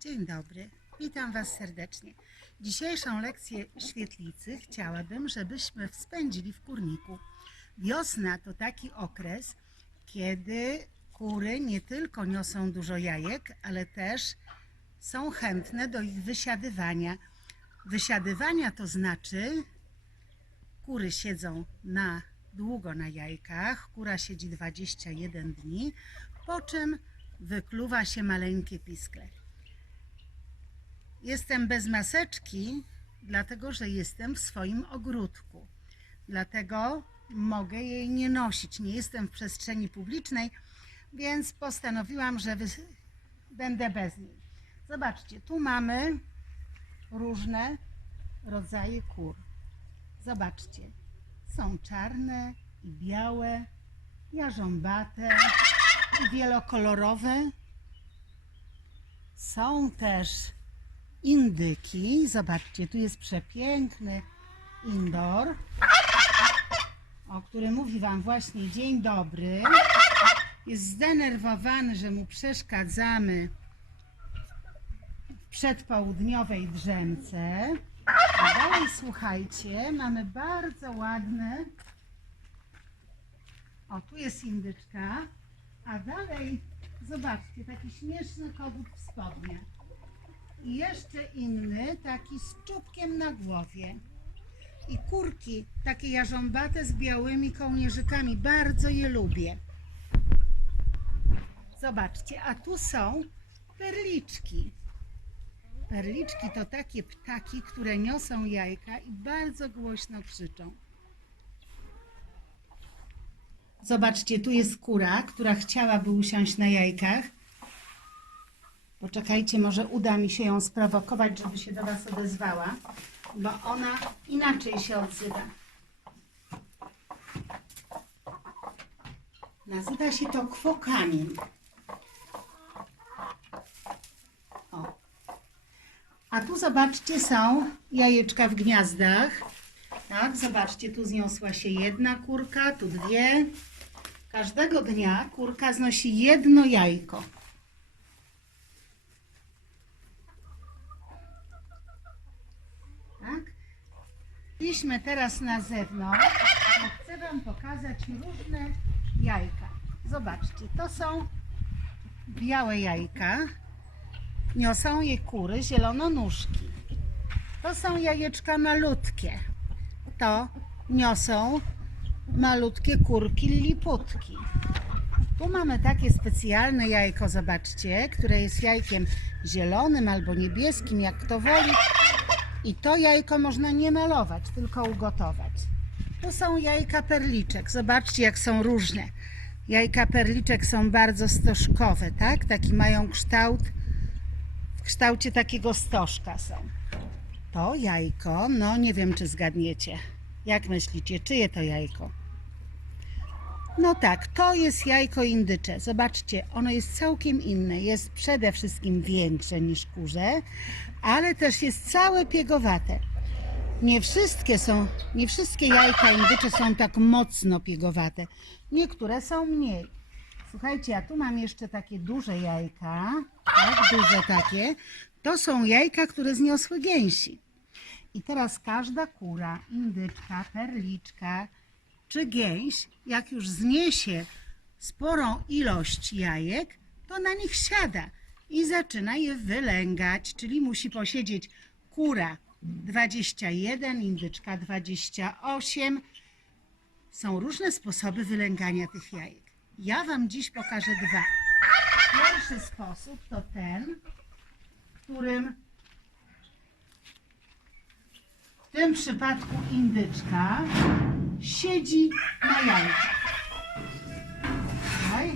Dzień dobry, witam Was serdecznie. Dzisiejszą lekcję świetlicy chciałabym, żebyśmy spędzili w kurniku. Wiosna to taki okres, kiedy kury nie tylko niosą dużo jajek, ale też są chętne do ich wysiadywania. Wysiadywania to znaczy, kury siedzą na długo na jajkach, kura siedzi 21 dni, po czym wykluwa się maleńkie piskle. Jestem bez maseczki, dlatego że jestem w swoim ogródku. Dlatego mogę jej nie nosić. Nie jestem w przestrzeni publicznej, więc postanowiłam, że będę bez niej. Zobaczcie, tu mamy różne rodzaje kur. Zobaczcie, są czarne i białe, jarząbate i wielokolorowe. Są też indyki. Zobaczcie, tu jest przepiękny indoor, o którym mówi Wam właśnie dzień dobry. Jest zdenerwowany, że mu przeszkadzamy w przedpołudniowej drzemce. A dalej słuchajcie, mamy bardzo ładne. O, tu jest indyczka. A dalej, zobaczcie, taki śmieszny kogut w spodniach. I jeszcze inny, taki z czubkiem na głowie. I kurki, takie jarząbate z białymi kołnierzykami. Bardzo je lubię. Zobaczcie, a tu są perliczki. Perliczki to takie ptaki, które niosą jajka i bardzo głośno krzyczą. Zobaczcie, tu jest kura, która chciałaby usiąść na jajkach. Poczekajcie, może uda mi się ją sprowokować, żeby się do Was odezwała, bo ona inaczej się odzywa. Nazywa się to kwokanin. O. A tu zobaczcie, są jajeczka w gniazdach. Tak, zobaczcie, tu zniosła się jedna kurka, tu dwie. Każdego dnia kurka znosi jedno jajko. Tak? Byliśmy teraz na zewnątrz, chcę Wam pokazać różne jajka. Zobaczcie, to są białe jajka. Niosą je kury zielononóżki. To są jajeczka malutkie. To niosą malutkie kurki liliputki. Tu mamy takie specjalne jajko, zobaczcie, które jest jajkiem zielonym albo niebieskim, jak kto woli. I to jajko można nie malować, tylko ugotować. Tu są jajka perliczek. Zobaczcie, jak są różne. Jajka perliczek są bardzo stożkowe, tak? Taki mają kształt, w kształcie takiego stożka są. To jajko, no nie wiem, czy zgadniecie. Jak myślicie, czyje to jajko? No tak, to jest jajko indycze. Zobaczcie, ono jest całkiem inne. Jest przede wszystkim większe niż kurze, ale też jest całe piegowate. Nie wszystkie są, nie wszystkie jajka indycze są tak mocno piegowate. Niektóre są mniej. Słuchajcie, a tu mam jeszcze takie duże jajka, tak, duże takie. To są jajka, które zniosły gęsi. I teraz każda kura, indyczka, perliczka czy gęś, jak już zniesie sporą ilość jajek, to na nich siada i zaczyna je wylęgać, czyli musi posiedzieć kura 21, indyczka 28. Są różne sposoby wylęgania tych jajek. Ja Wam dziś pokażę dwa. Pierwszy sposób to ten, którym w tym przypadku indyczka siedzi na jajkach. Tutaj.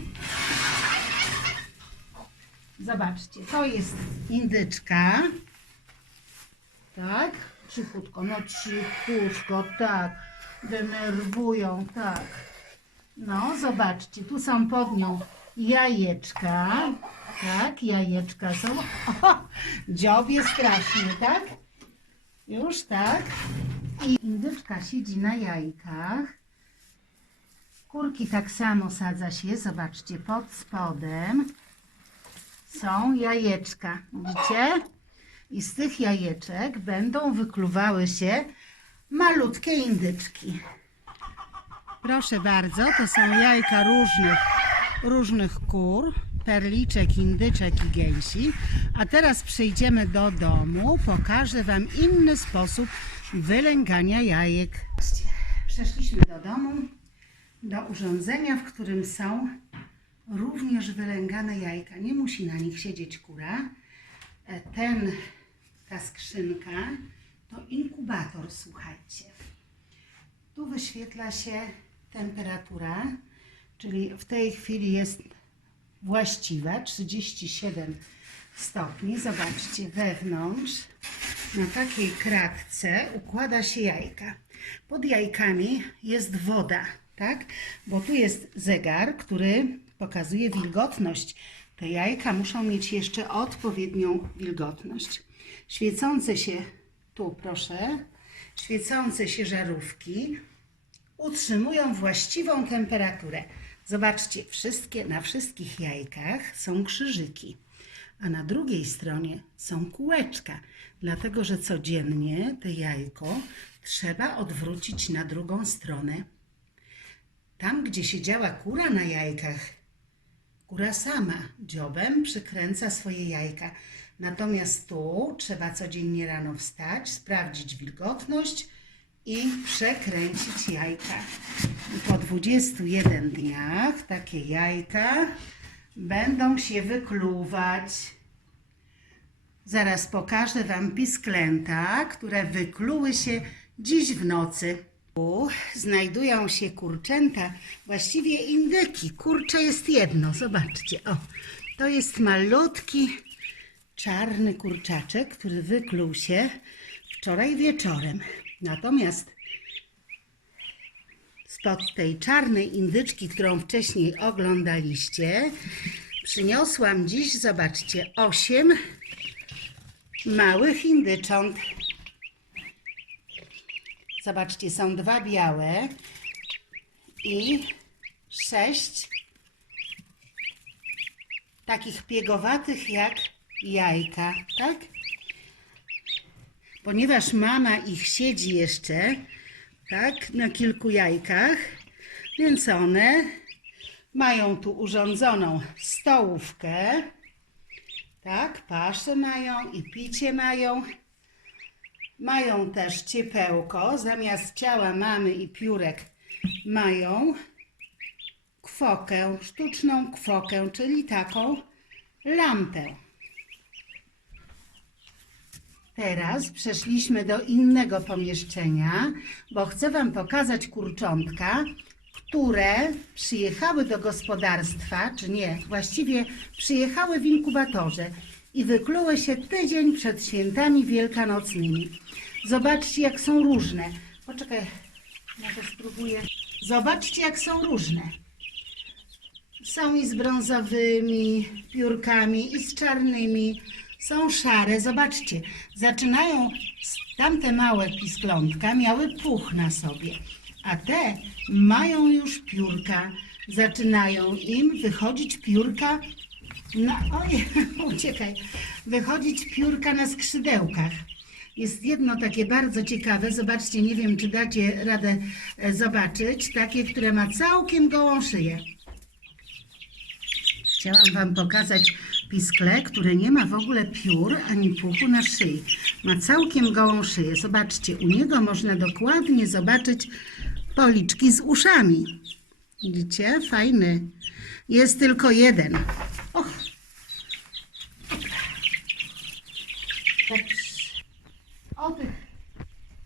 Zobaczcie, to jest indyczka. Tak, cichutko, no cichutko, tak. Denerwują, tak. No, zobaczcie, tu są pod nią jajeczka. Tak, jajeczka są. O, dziobie strasznie, tak? Już tak. I indyczka siedzi na jajkach. Kurki tak samo sadza się, zobaczcie, pod spodem. są jajeczka. Widzicie? I z tych jajeczek będą wykluwały się malutkie indyczki. Proszę bardzo, to są jajka różnych, różnych kur, perliczek, indyczek i gęsi. A teraz przejdziemy do domu. Pokażę Wam inny sposób wylęgania jajek. Przeszliśmy do domu, do urządzenia, w którym są również wylęgane jajka. Nie musi na nich siedzieć kura. E, Ten, ta skrzynka to inkubator, słuchajcie. Tu wyświetla się temperatura, czyli w tej chwili jest właściwa 37 stopni. Zobaczcie, wewnątrz na takiej kratce układa się jajka. Pod jajkami jest woda, tak? Bo tu jest zegar, który pokazuje wilgotność. Te jajka muszą mieć jeszcze odpowiednią wilgotność. Świecące się, tu proszę, świecące się żarówki utrzymują właściwą temperaturę. Zobaczcie, wszystkie, na wszystkich jajkach są krzyżyki, a na drugiej stronie są kółeczka, dlatego że codziennie te jajko trzeba odwrócić na drugą stronę. Tam, gdzie siedziała kura na jajkach, kura sama dziobem przykręca swoje jajka. Natomiast tu trzeba codziennie rano wstać, sprawdzić wilgotność i przekręcić jajka. I po 21 dniach takie jajka będą się wykluwać. Zaraz pokażę Wam pisklęta, które wykluły się dziś w nocy. Tu znajdują się kurczęta, właściwie indyki. Kurcze jest jedno, zobaczcie. O, to jest malutki czarny kurczaczek, który wykluł się wczoraj wieczorem. Natomiast spod tej czarnej indyczki, którą wcześniej oglądaliście, przyniosłam dziś, zobaczcie, osiem małych indycząt. Zobaczcie, są dwa białe i sześć takich piegowatych jak jajka, tak? Ponieważ mama ich siedzi jeszcze, tak, na kilku jajkach, więc one mają tu urządzoną stołówkę, tak, paszę mają i picie mają. Mają też ciepełko, zamiast ciała mamy i piórek mają kwokę, sztuczną kwokę, czyli taką lampę. Teraz przeszliśmy do innego pomieszczenia, bo chcę Wam pokazać kurczątka, które przyjechały do gospodarstwa, czy nie, właściwie przyjechały w inkubatorze i wykluły się tydzień przed świętami wielkanocnymi. Zobaczcie, jak są różne. Poczekaj, może spróbuję. Zobaczcie, jak są różne. Są i z brązowymi piórkami, i z czarnymi. Są szare. Zobaczcie, zaczynają, tamte małe pisklątka miały puch na sobie, a te mają już piórka. Zaczynają im wychodzić piórka oj, uciekaj, wychodzić piórka na skrzydełkach. Jest jedno takie bardzo ciekawe, zobaczcie, nie wiem czy dacie radę e, zobaczyć, takie, które ma całkiem gołą szyję. Chciałam Wam pokazać piskle, które nie ma w ogóle piór ani puchu na szyi. Ma całkiem gołą szyję. Zobaczcie, u niego można dokładnie zobaczyć policzki z uszami. Widzicie? Fajny. Jest tylko jeden. Och. O tych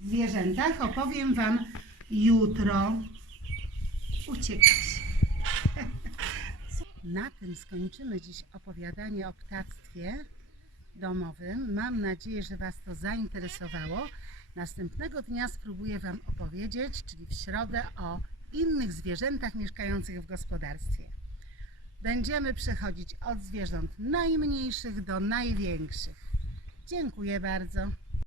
zwierzętach opowiem Wam jutro. Uciekać. Na tym skończymy dziś opowiadanie o ptactwie domowym. Mam nadzieję, że Was to zainteresowało. Następnego dnia spróbuję Wam opowiedzieć, czyli w środę, o innych zwierzętach mieszkających w gospodarstwie. Będziemy przechodzić od zwierząt najmniejszych do największych. Dziękuję bardzo.